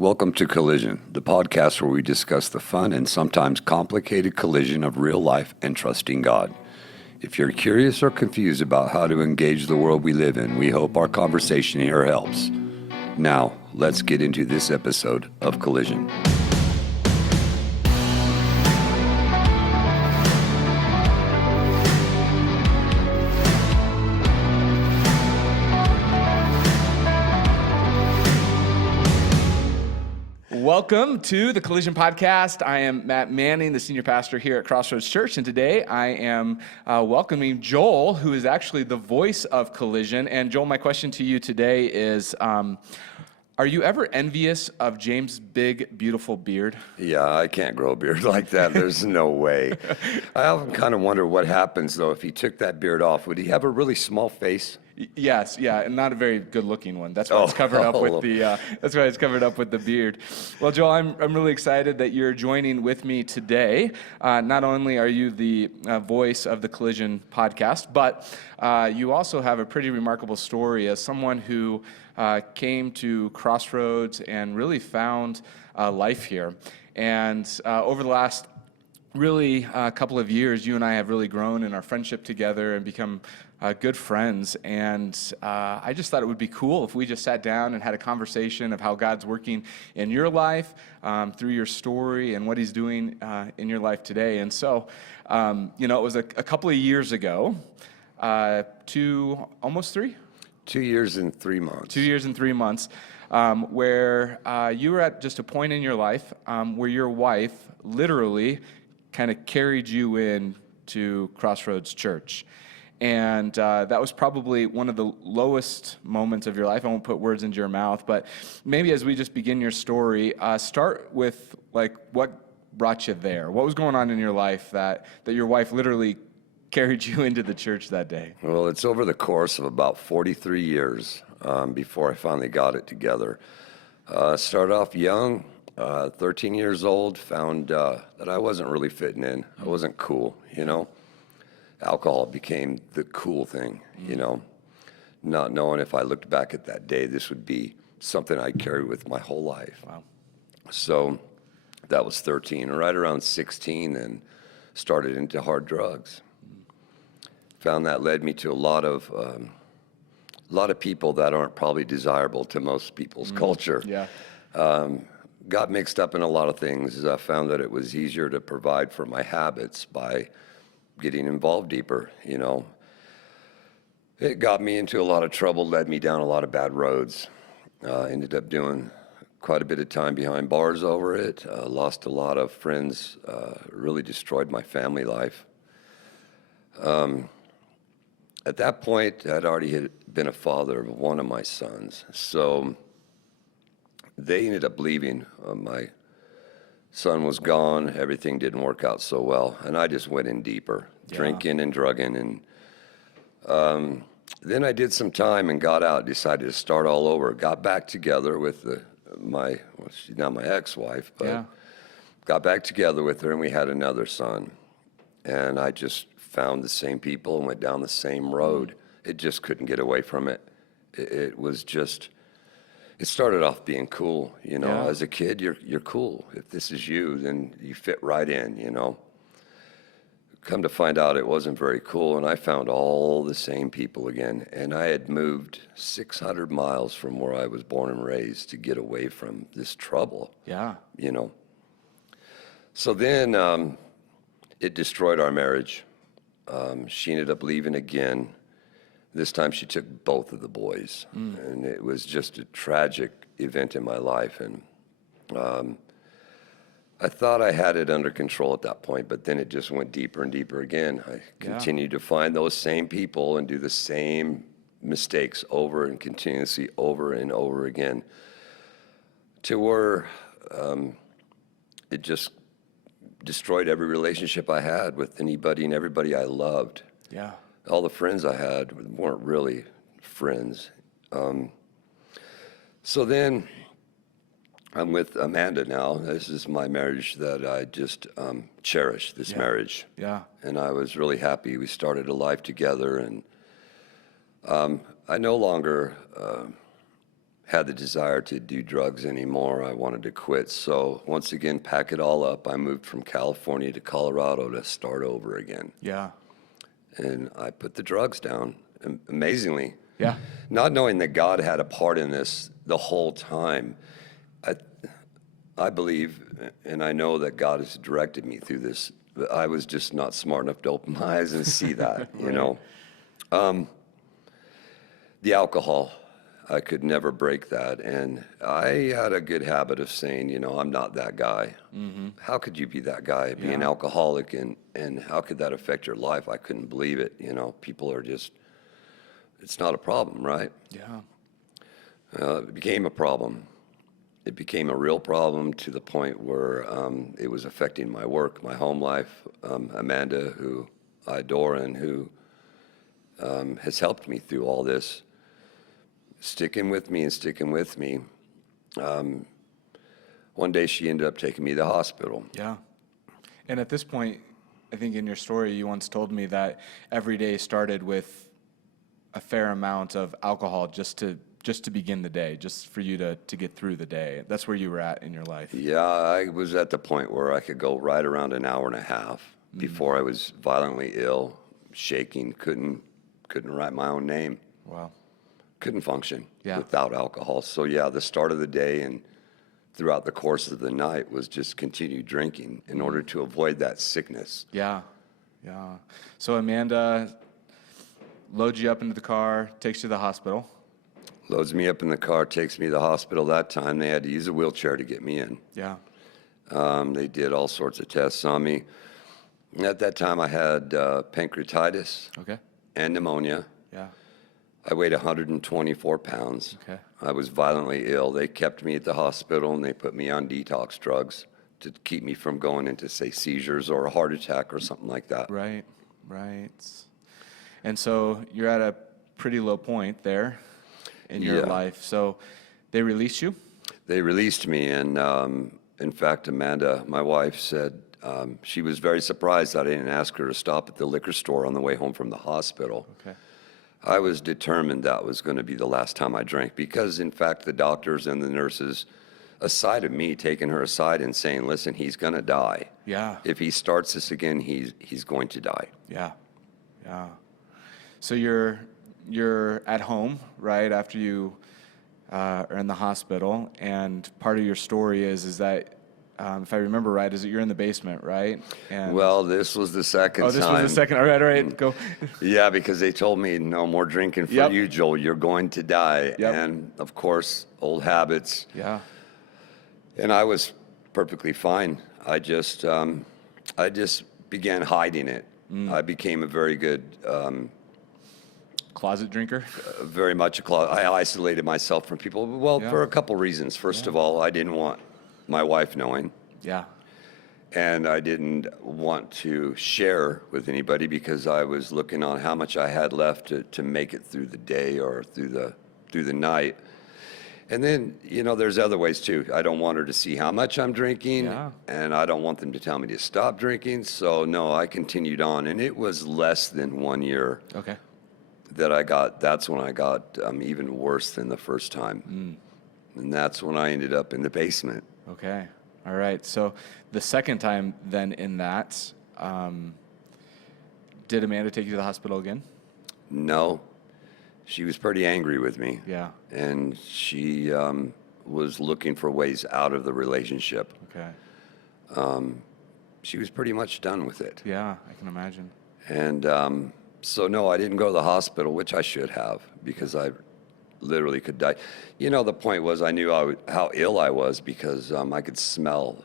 Welcome to Collision, the podcast where we discuss the fun and sometimes complicated collision of real life and trusting God. If you're curious or confused about how to engage the world we live in, we hope our conversation here helps. Now, let's get into this episode of Collision. Welcome to the Collision Podcast. I am Matt Manning, the senior pastor here at Crossroads Church, and today I am welcoming Joel, who is actually the voice of Collision. And Joel, my question to you today is, are you ever envious of James' big, beautiful beard? Yeah, I can't grow a beard like that. There's no way. I often kind of wonder what happens, though, if he took that beard off. Would he have a really small face? Yes, yeah, and not a very good-looking one. That's why it's covered up with the. That's why it's covered up with the beard. Well, Joel, I'm really excited that you're joining with me today. Not only are you the voice of the Collision Podcast, but you also have a pretty remarkable story as someone who came to Crossroads and really found life here. And over the last really a couple of years, you and I have really grown in our friendship together and become good friends. And I just thought it would be cool if we just sat down and had a conversation of how God's working in your life, through your story, and what He's doing in your life today. And so, it was a couple of years ago, almost 3? 2 years and 3 months. 2 years and 3 months, where you were at just a point in your life where your wife literally kind of carried you in to Crossroads Church. And that was probably one of the lowest moments of your life. I won't put words into your mouth, but maybe as we just begin your story, start with what brought you there? What was going on in your life that your wife literally carried you into the church that day? Well, it's over the course of about 43 years before I finally got it together. Started off young, 13 years old, found that I wasn't really fitting in. I wasn't cool, Alcohol became the cool thing, not knowing if I looked back at that day, this would be something I'd carry with my whole life. Wow. So that was 13. Right around 16, then started into hard drugs. Found that led me to a lot of people that aren't probably desirable to most people's culture. Yeah. Got mixed up in a lot of things. I found that it was easier to provide for my habits by getting involved deeper, It got me into a lot of trouble, led me down a lot of bad roads. Ended up doing quite a bit of time behind bars over it. Lost a lot of friends, really destroyed my family life. At that point, I'd already been a father of one of my sons. So they ended up leaving. My son was gone. Everything didn't work out so well. And I just went in deeper, drinking and drugging. And then I did some time and got out, decided to start all over. Got back together with she's not my ex-wife, but got back together with her, and we had another son. And I just found the same people and went down the same road. It just couldn't get away from it. It was just... It started off being cool, As a kid, you're cool. If this is you, then you fit right in, Come to find out it wasn't very cool, and I found all the same people again. And I had moved 600 miles from where I was born and raised to get away from this trouble. Yeah. So then it destroyed our marriage. She ended up leaving again. This time she took both of the boys, and it was just a tragic event in my life. And I thought I had it under control at that point, but then it just went deeper and deeper again. I continued to find those same people and do the same mistakes over and continuously over and over again, to where it just destroyed every relationship I had with anybody and everybody I loved. Yeah. All the friends I had weren't really friends. So then I'm with Amanda now. This is my marriage that I just cherish, this marriage. Yeah. And I was really happy. We started a life together, and I no longer had the desire to do drugs anymore. I wanted to quit. So once again, pack it all up. I moved from California to Colorado to start over again. Yeah. And I put the drugs down, amazingly. Yeah. Not knowing that God had a part in this the whole time. I believe, and I know that God has directed me through this, but I was just not smart enough to open my eyes and see that, you know. The alcohol, I could never break that. And I had a good habit of saying, you know, I'm not that guy. How could you be that guy, be an alcoholic, and how could that affect your life? I couldn't believe it. You know, people are just, it's not a problem, right? Yeah. It became a problem. It became a real problem to the point where it was affecting my work, my home life. Amanda, who I adore and who has helped me through all this, sticking with me and sticking with me. One day she ended up taking me to the hospital. Yeah. And at this point, I think in your story, you once told me that every day started with a fair amount of alcohol just to begin the day, just for you to get through the day. That's where you were at in your life. Yeah, I was at the point where I could go right around an hour and a half before I was violently ill, shaking, couldn't write my own name. Wow. Couldn't function Yeah. without alcohol. So yeah, the start of the day and throughout the course of the night was just continued drinking in order to avoid that sickness. Yeah. Yeah. So Amanda loads you up into the car, takes you to the hospital. Loads me up in the car, takes me to the hospital. That time they had to use a wheelchair to get me in. Yeah. They did all sorts of tests on me. At that time I had pancreatitis Okay. and pneumonia. Yeah. I weighed 124 pounds. Okay. I was violently ill. They kept me at the hospital and they put me on detox drugs to keep me from going into, say, seizures or a heart attack or something like that. Right. Right. And so you're at a pretty low point there in your Yeah. life. So they released you? They released me, and in fact, Amanda, my wife, said she was very surprised that I didn't ask her to stop at the liquor store on the way home from the hospital. Okay. I was determined that was going to be the last time I drank because, in fact, the doctors and the nurses, aside of me taking her aside and saying, listen, he's going to die. Yeah. If he starts this again, he's going to die. Yeah. Yeah. So you're at home, right, after you are in the hospital, and part of your story is that, if I remember right, is that you're in the basement, right? And Well, this was the second this time. was the second. All right, go. Yeah, because they told me, no more drinking for Yep. you, Joel. You're going to die. Yep. And, of course, old habits. Yeah. And I was perfectly fine. I just began hiding it. I became a very good, Closet drinker. very much a closet. I isolated myself from people. Well, Yeah. for a couple reasons. First of all, I didn't want my wife knowing. Yeah. And I didn't want to share with anybody because I was looking on how much I had left to make it through the day or through the night. And then, you know, there's other ways too. I don't want her to see how much I'm drinking, Yeah. and I don't want them to tell me to stop drinking. So no, I continued on, and it was less than 1 year Okay. that that's when I got even worse than the first time. And that's when I ended up in the basement. Okay. All right. So the second time then in that, did Amanda take you to the hospital again? No, she was pretty angry with me. Yeah. And she was looking for ways out of the relationship. Okay. She was pretty much done with it. Yeah, I can imagine. And so, no, I didn't go to the hospital, which I should have, because I literally could die. You know, the point was I knew how ill I was because I could smell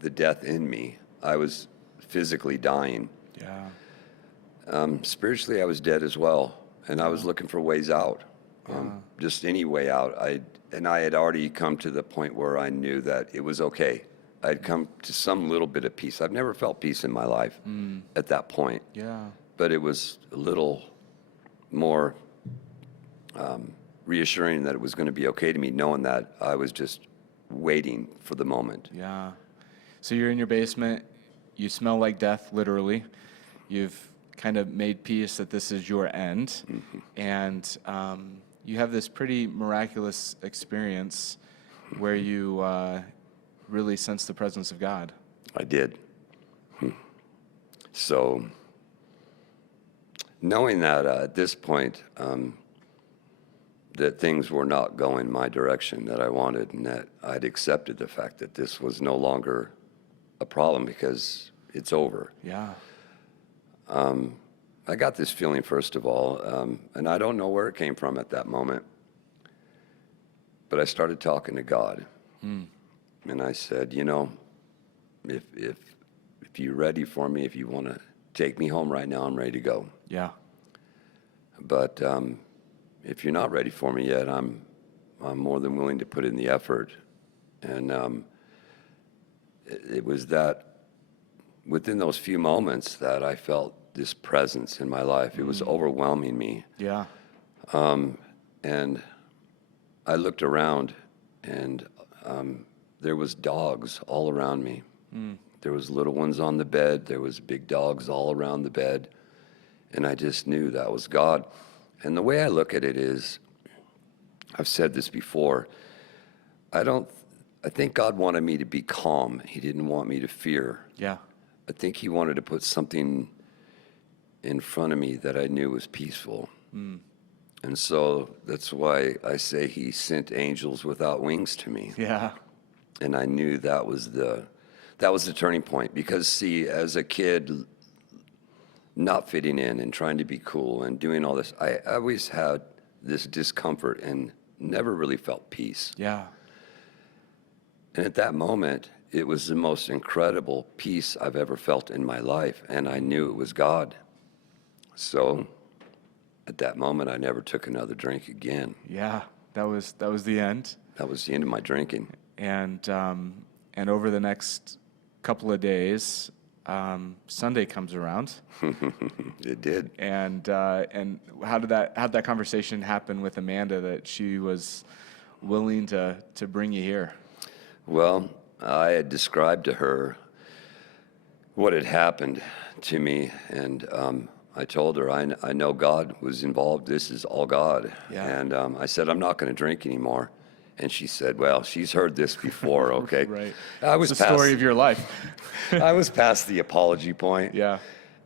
the death in me. I was physically dying. Yeah. Spiritually, I was dead as well, and I was looking for ways out, just any way out. I had already come to the point where I knew that it was okay. I'd come to some little bit of peace. I've never felt peace in my life at that point, Yeah. but it was a little more reassuring that it was going to be okay to me, knowing that I was just waiting for the moment. Yeah. So you're in your basement. You smell like death, literally. You've kind of made peace that this is your end. And you have this pretty miraculous experience where you really sense the presence of God. I did. So, knowing that at this point, that things were not going my direction that I wanted, and that I'd accepted the fact that this was no longer a problem because it's over. Yeah. I got this feeling, first of all, and I don't know where it came from at that moment, but I started talking to God. And I said, you know, if you're ready for me, if you want to take me home right now, I'm ready to go. Yeah. But if you're not ready for me yet, I'm more than willing to put in the effort. And it was that within those few moments that I felt this presence in my life. It was overwhelming me. Yeah. And I looked around, and there was dogs all around me. There was little ones on the bed. There was big dogs all around the bed. And I just knew that was God. And the way I look at it is, I've said this before, I think God wanted me to be calm. He didn't want me to fear. Yeah. I think he wanted to put something in front of me that I knew was peaceful. And so that's why I say he sent angels without wings to me. Yeah. And I knew that was the turning point, because see, as a kid, not fitting in and trying to be cool and doing all this, I always had this discomfort and never really felt peace. Yeah. And at that moment, it was the most incredible peace I've ever felt in my life, and I knew it was God. So at that moment, I never took another drink again. Yeah. That was the end. That was the end of my drinking. And over the next couple of days, Sunday comes around. It did. And how'd that conversation happen with Amanda that she was willing to bring you here? Well, I had described to her what had happened to me, and I told her I know God was involved. This is all God. Yeah. And I said, I'm not going to drink anymore. And she said, well, she's heard this before, okay? Right. I was It's the story of your life. I was past the apology point. Yeah.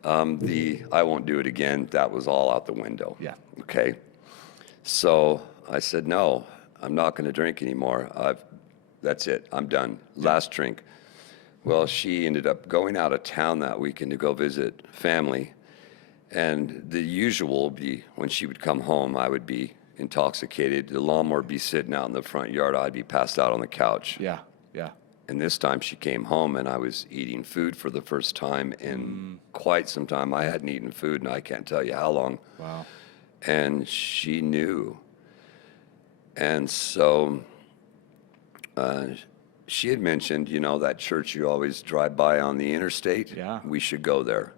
I won't do it again, that was all out the window. Yeah. Okay? So I said, no, I'm not going to drink anymore. That's it, I'm done. Last drink. Well, she ended up going out of town that weekend to go visit family. And the usual would be when she would come home, I would be intoxicated. The lawnmower would be sitting out in the front yard. I'd be passed out on the couch. Yeah. Yeah. And this time she came home, and I was eating food for the first time in quite some time. I hadn't eaten food, and I can't tell you how long. Wow. And she knew. And so she had mentioned, you know, that church you always drive by on the interstate? Yeah. We should go there.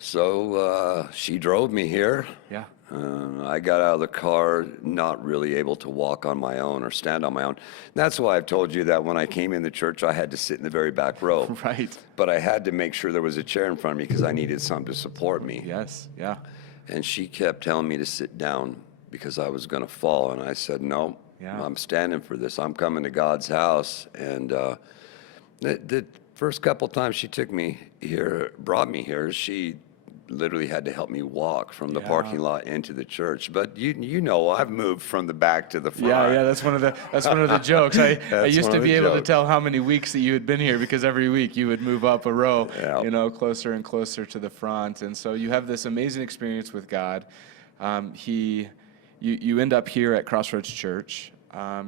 So she drove me here. Yeah. I got out of the car, not really able to walk on my own or stand on my own. That's why I've told you that when I came in the church, I had to sit in the very back row. Right. But I had to make sure there was a chair in front of me because I needed something to support me. Yes. Yeah. And she kept telling me to sit down because I was going to fall. And I said, no, Yeah. I'm standing for this. I'm coming to God's house. And the first couple times she took me here, brought me here, she literally had to help me walk from the Yeah. parking lot into the church. But you know, I've moved from the back to the front. Yeah, that's one of the jokes. I That's used one to of be the able to jokes. tell how many weeks that you had been here because every week you would move up a row, Yeah. closer and closer to the front. And so you have this amazing experience with God. You end up here at Crossroads Church.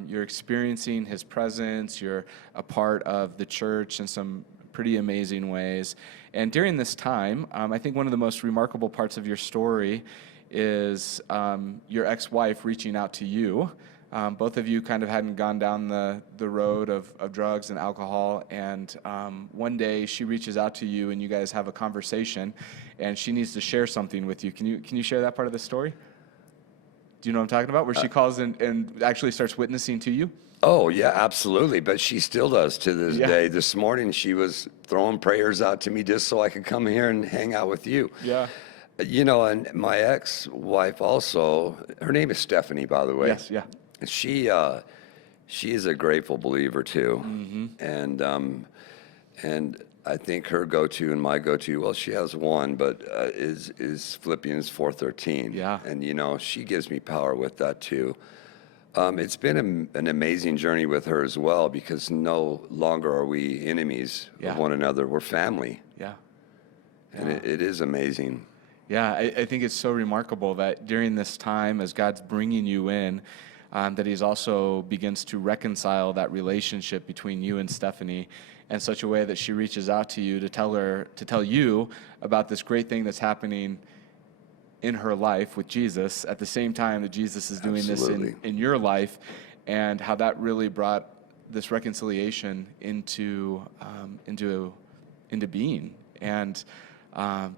You're experiencing His presence. You're a part of the church in some pretty amazing ways. And during this time, I think one of the most remarkable parts of your story is your ex-wife reaching out to you. Both of you kind of hadn't gone down the road of drugs and alcohol, and one day she reaches out to you and you guys have a conversation, and she needs to share something with you. Can you share that part of the story? Do you know what I'm talking about? Where she calls and actually starts witnessing to you? Oh, yeah, absolutely. But she still does to this Yeah. day. This morning, she was throwing prayers out to me just so I could come here and hang out with you. Yeah. And my ex-wife also, her name is Stephanie, by the way. Yes, yeah. She is a grateful believer too, Mm-hmm. and I think her go-to and my go-to, well, she has one, but is Philippians 4:13. Yeah. And she gives me power with that too. It's been an amazing journey with her as well, because no longer are we enemies Yeah. of one another. We're family, Yeah. and it is amazing. Yeah, I think it's so remarkable that during this time, as God's bringing you in, that He's also begins to reconcile that relationship between you and Stephanie in such a way that she reaches out to you to tell you about this great thing that's happening in her life with Jesus at the same time that Jesus is doing Absolutely. this in your life, and how that really brought this reconciliation into being. And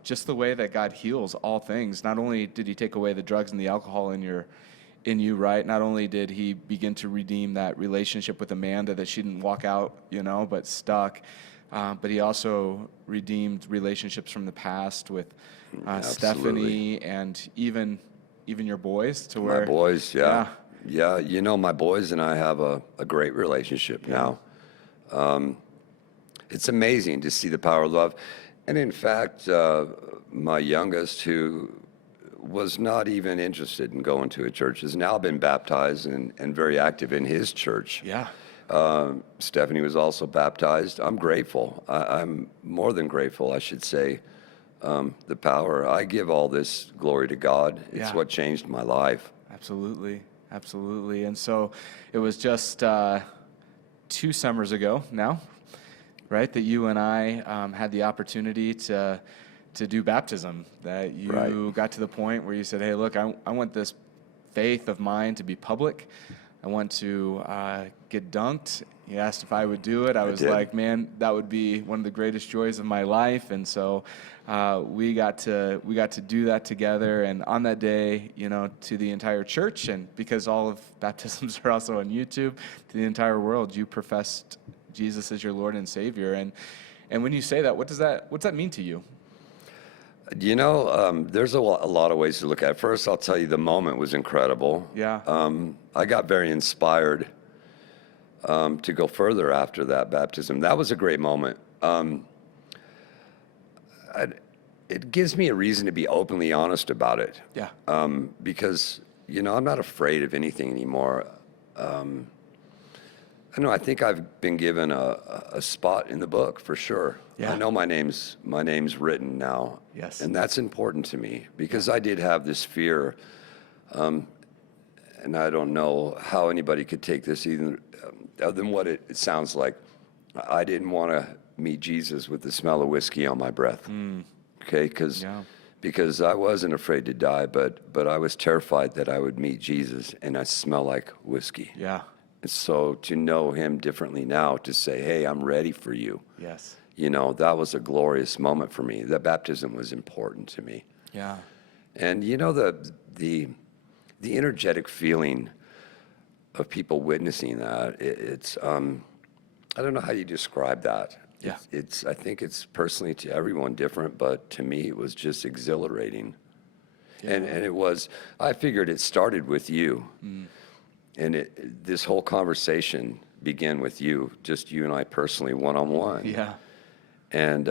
just the way that God heals all things. Not only did He take away the drugs and the alcohol in you, right? Not only did He begin to redeem that relationship with Amanda that she didn't walk out, but stuck, but He also redeemed relationships from the past with Stephanie and even your boys, to where My boys, yeah. My boys and I have a great relationship now. It's amazing to see the power of love. And in fact, my youngest, who was not even interested in going to a church, has now been baptized and very active in his church. Yeah. Stephanie was also baptized. I'm grateful. I'm more than grateful, I should say. The power. I give all this glory to God. It's what changed my life. Absolutely. Absolutely. And so it was just 2 summers ago now, right, that you and I had the opportunity to do baptism, that you got to the point where you said, hey, look, I want this faith of mine to be public. I want to get dunked. You asked if I would do it. I was like, man, that would be one of the greatest joys of my life. And so we got to do that together. And on that day, to the entire church, and because all of baptisms are also on YouTube, to the entire world, you professed Jesus as your Lord and Savior. And when you say that, what's that mean to you? There's a lot of ways to look at it. First, I'll tell you the moment was incredible. Yeah. I got very inspired to go further after that baptism. That was a great moment. It gives me a reason to be openly honest about it. Yeah. Because, I'm not afraid of anything anymore. I think I've been given a spot in the book for sure. Yeah. I know my name's written now. Yes. And that's important to me, because I did have this fear, and I don't know how anybody could take this either, other than what it sounds like. I didn't want to meet Jesus with the smell of whiskey on my breath. Okay, because I wasn't afraid to die, but I was terrified that I would meet Jesus and I smell like whiskey. Yeah. And so to know Him differently now, to say, hey, I'm ready for you. Yes. That was a glorious moment for me. The baptism was important to me. Yeah. And the energetic feeling of people witnessing that, it's I don't know how you describe that. Yeah. I think it's personally to everyone different, but to me it was just exhilarating. Yeah. And it was, I figured it started with you. And this whole conversation began with you, just you and I personally, one-on-one. Yeah. And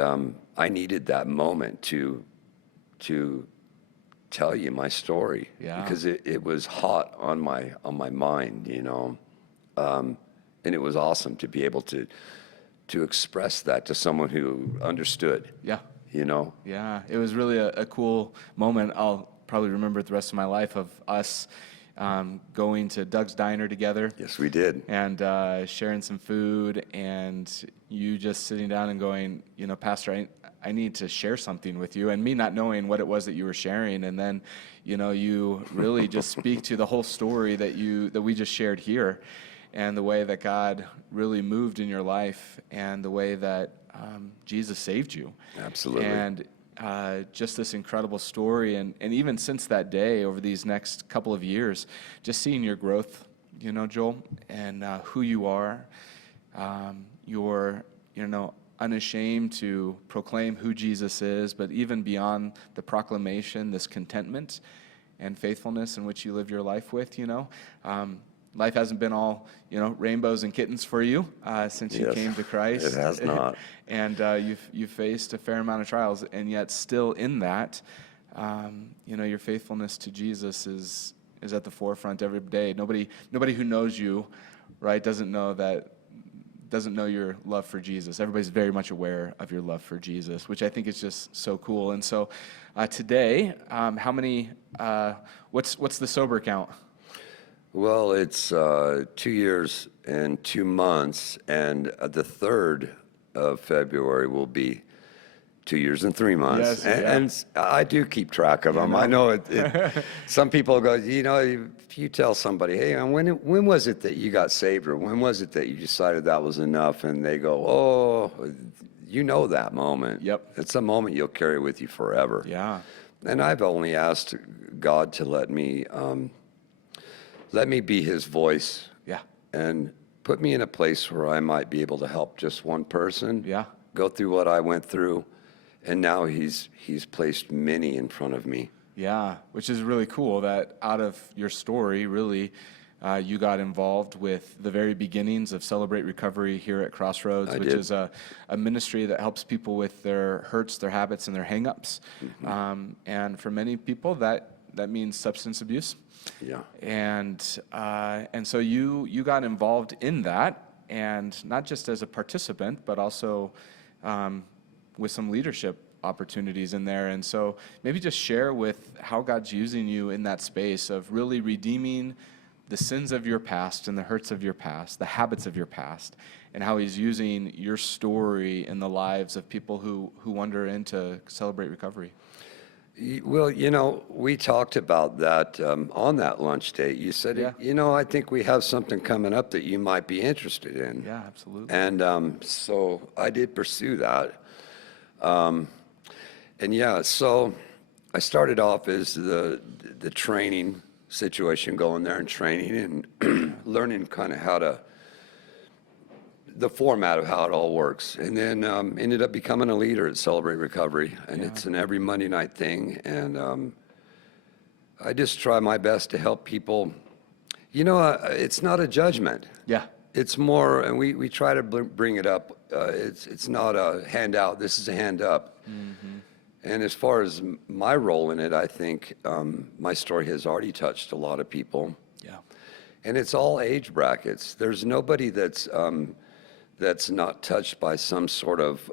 I needed that moment to tell you my story. Yeah. Because it was hot on my mind, and it was awesome to be able to express that to someone who understood. Yeah. Yeah, it was really a cool moment. I'll probably remember it the rest of my life, of us going to Doug's Diner together. Yes, we did. And sharing some food, and you just sitting down and going, Pastor, I need to share something with you, and me not knowing what it was that you were sharing. And then, you really just speak to the whole story that we just shared here, and the way that God really moved in your life, and the way that Jesus saved you. Absolutely. And just this incredible story. And even since that day, over these next couple of years, just seeing your growth, Joel, and who you are, your, unashamed to proclaim who Jesus is, but even beyond the proclamation, this contentment and faithfulness in which you live your life with, life hasn't been all, rainbows and kittens for you since you Yes, came to Christ. it has not. And you've faced a fair amount of trials, and yet still in that, your faithfulness to Jesus is at the forefront every day. Nobody who knows you, right, doesn't know your love for Jesus. Everybody's very much aware of your love for Jesus, which I think is just so cool. And so today, how many? What's the sober count? Well, it's 2 years and 2 months, and the 3rd of February will be 2 years and 3 months. Yes, yeah. And I do keep track of them. I know some people go, if you tell somebody, hey, when was it that you got saved, or when was it that you decided that was enough? And they go, oh, that moment. Yep. It's a moment you'll carry with you forever. Yeah. And I've only asked God to let me be his voice. Yeah. And put me in a place where I might be able to help just one person. Yeah. Go through what I went through. And now he's placed many in front of me. Yeah, which is really cool that out of your story, really, you got involved with the very beginnings of Celebrate Recovery here at Crossroads, which is a ministry that helps people with their hurts, their habits, and their hang-ups. Mm-hmm. And for many people, that means substance abuse. Yeah. And so you got involved in that, and not just as a participant, but also with some leadership opportunities in there. And so maybe just share with how God's using you in that space of really redeeming the sins of your past and the hurts of your past, the habits of your past, and how he's using your story in the lives of people who wander into Celebrate Recovery. Well, we talked about that on that lunch date. You said, Yeah. I think we have something coming up that you might be interested in. Yeah, absolutely. And so I did pursue that. So I started off as the training situation, going there and training and learning kind of the format of how it all works. And then ended up becoming a leader at Celebrate Recovery. And it's an every Monday night thing. And I just try my best to help people. It's not a judgment. Yeah. It's more, and we try to bring it up. It's not a handout. This is a hand up. Mm-hmm. And as far as my role in it, I think my story has already touched a lot of people. Yeah. And it's all age brackets. There's nobody that's not touched by some sort of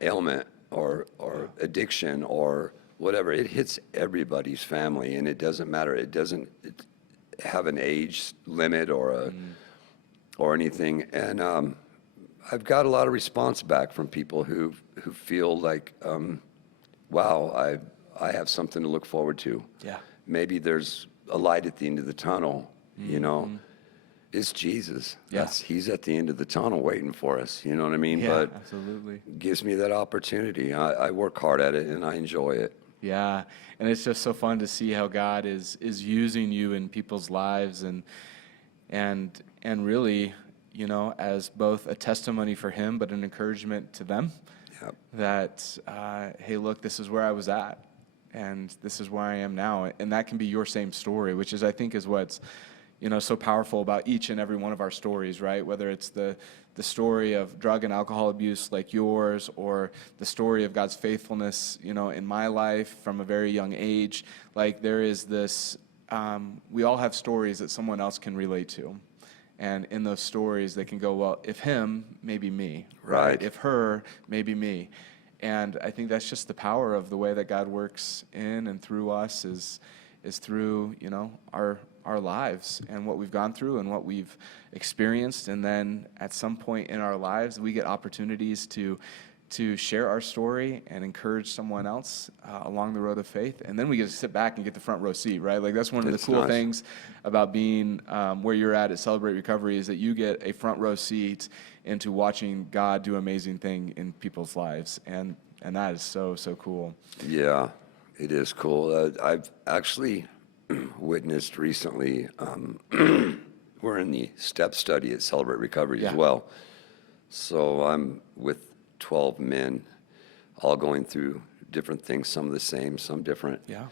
ailment or addiction or whatever. It hits everybody's family, and it doesn't matter. It doesn't have an age limit or anything. And I've got a lot of response back from people who feel like, wow, I have something to look forward to. Yeah. Maybe there's a light at the end of the tunnel, It's Jesus. Yeah. He's at the end of the tunnel waiting for us, you know what I mean? Yeah, but absolutely. Gives me that opportunity. I work hard at it, and I enjoy it. Yeah, and it's just so fun to see how God is using you in people's lives and really, as both a testimony for him, but an encouragement to them. Yep. That, hey, look, this is where I was at, and this is where I am now. And that can be your same story, which is, I think, is what's, so powerful about each and every one of our stories, right? Whether it's the story of drug and alcohol abuse like yours, or the story of God's faithfulness, in my life from a very young age. Like, there is this, we all have stories that someone else can relate to. And in those stories, they can go, well, if him, maybe me. Right. If her, maybe me. And I think that's just the power of the way that God works in and through us is through, our lives and what we've gone through and what we've experienced. And then at some point in our lives, we get opportunities to share our story and encourage someone else along the road of faith. And then we get to sit back and get the front row seat, right? Like, that's one of the cool things about being where you're at Celebrate Recovery, is that you get a front row seat into watching God do amazing thing in people's lives. And that is so, so cool. Yeah, it is cool. I've actually witnessed recently, we're in the STEP study at Celebrate Recovery as well. So I'm with 12 men, all going through different things, some the same, some different. Yeah.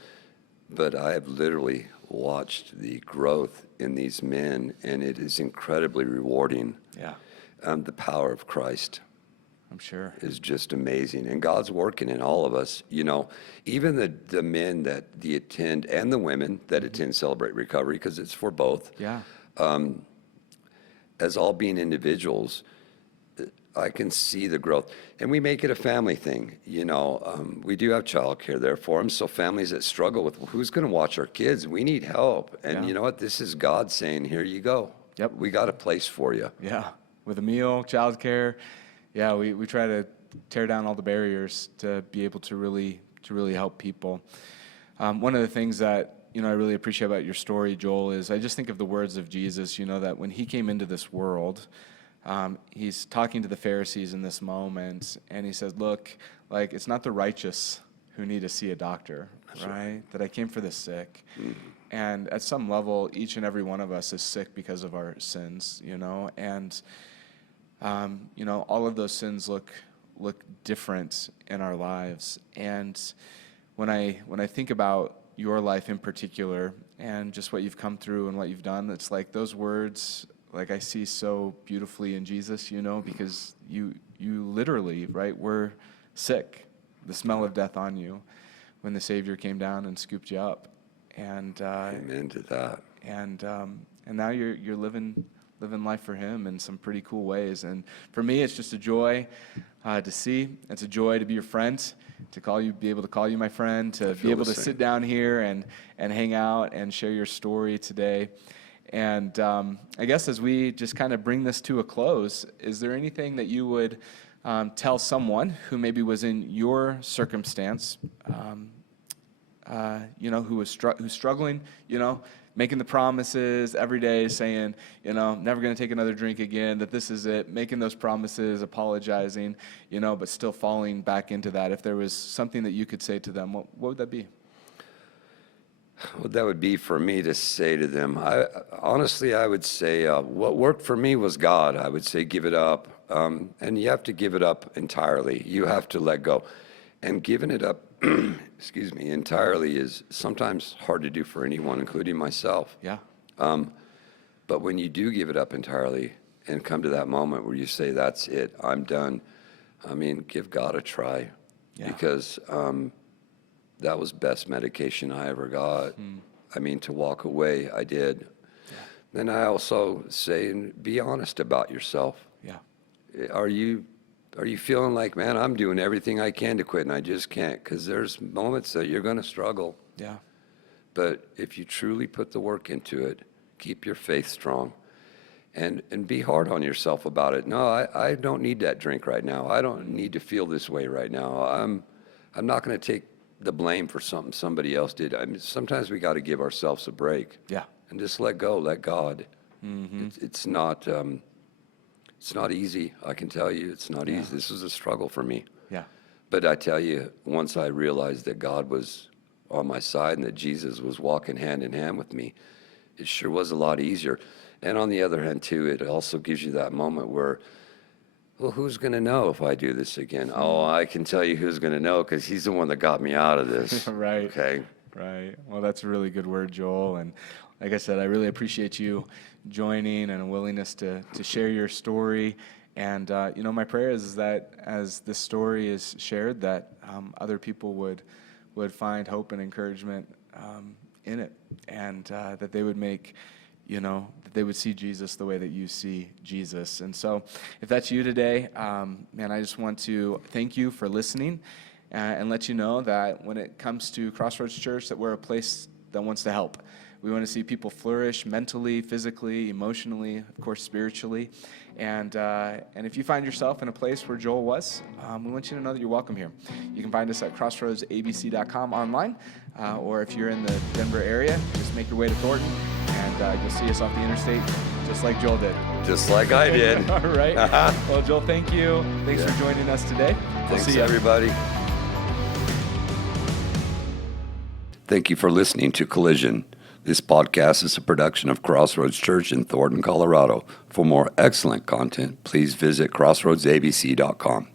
But I have literally watched the growth in these men, and it is incredibly rewarding. Yeah. The power of Christ I'm sure. is just amazing. And God's working in all of us. You know, even the men that attend and the women that attend Celebrate Recovery, because it's for both, Yeah. as all being individuals, I can see the growth. And we make it a family thing. You know, we do have childcare there for them. So families that struggle with, well, who's going to watch our kids? We need help. And Yeah. you know what? This is God saying, here you go. Yep. We got a place for you. Yeah. With a meal, childcare. Yeah, we try to tear down all the barriers to be able to really help people. One of the things that, you know, I really appreciate about your story, Joel, is I just think of the words of Jesus, you know, that when he came into this world, he's talking to the Pharisees in this moment, and he says, look, like, it's not the righteous who need to see a doctor, right? That I came for the sick. Mm-hmm. And at some level, each and every one of us is sick because of our sins, you know, and, you know, all of those sins look different in our lives. And when I think about your life in particular and just what you've come through and what you've done, it's like those words, like I see so beautifully in Jesus, you know, because you literally, right, were sick, the smell of death on you when the Savior came down and scooped you up. And Amen to that. And now you're living life for him in some pretty cool ways. And for me, it's just a joy to see. It's a joy to be your friend, be able to call you my friend, to be able to sit down here and hang out and share your story today. And I guess as we just kind of bring this to a close, is there anything that you would tell someone who maybe was in your circumstance, you know, who's struggling, you know, making the promises every day, saying, you know, never going to take another drink again, that this is it, making those promises, apologizing, you know, but still falling back into that. If there was something that you could say to them, what would that be? What that would be for me to say to them, honestly, I would say what worked for me was God. I would say give it up. And you have to give it up entirely. You have to let go. And giving it up, excuse me, entirely is sometimes hard to do for anyone, including myself. Yeah. But when you do give it up entirely and come to that moment where you say, that's it, I'm done, I mean, give God a try. Yeah. Because that was best medication I ever got. I mean, to walk away, I did. Yeah. Then I also say, be honest about yourself. Yeah. Are you feeling like, man, I'm doing everything I can to quit and I just can't? Because there's moments that you're going to struggle. Yeah. But if you truly put the work into it, keep your faith strong and be hard on yourself about it. No, I don't need that drink right now. I don't need to feel this way right now. I'm not going to take the blame for something somebody else did. I mean, sometimes we got to give ourselves a break. Yeah. And just let go, let God. Mm-hmm. It's not easy. I can tell you, it's not easy. This was a struggle for me. Yeah. But I tell you, once I realized that God was on my side and that Jesus was walking hand in hand with me, it sure was a lot easier. And on the other hand, too, it also gives you that moment where, well, who's going to know if I do this again? Oh, I can tell you who's going to know because he's the one that got me out of this. Right. Okay. Right. Well, that's a really good word, Joel. And like I said, I really appreciate you joining and a willingness to share your story. And, you know, my prayer is that as this story is shared, that other people would find hope and encouragement in it, and that they would make, you know, that they would see Jesus the way that you see Jesus. And so if that's you today, man, I just want to thank you for listening and let you know that when it comes to Crossroads Church, that we're a place that wants to help. We want to see people flourish mentally, physically, emotionally, of course, spiritually. And if you find yourself in a place where Joel was, we want you to know that you're welcome here. You can find us at crossroadsabc.com online, or if you're in the Denver area, just make your way to Thornton, and you'll see us off the interstate, just like Joel did. Just like I did. All right. Well, Joel, thank you. Thanks for joining us today. Thanks, see you. Everybody. Thank you for listening to Collision. This podcast is a production of Crossroads Church in Thornton, Colorado. For more excellent content, please visit crossroadsabc.com.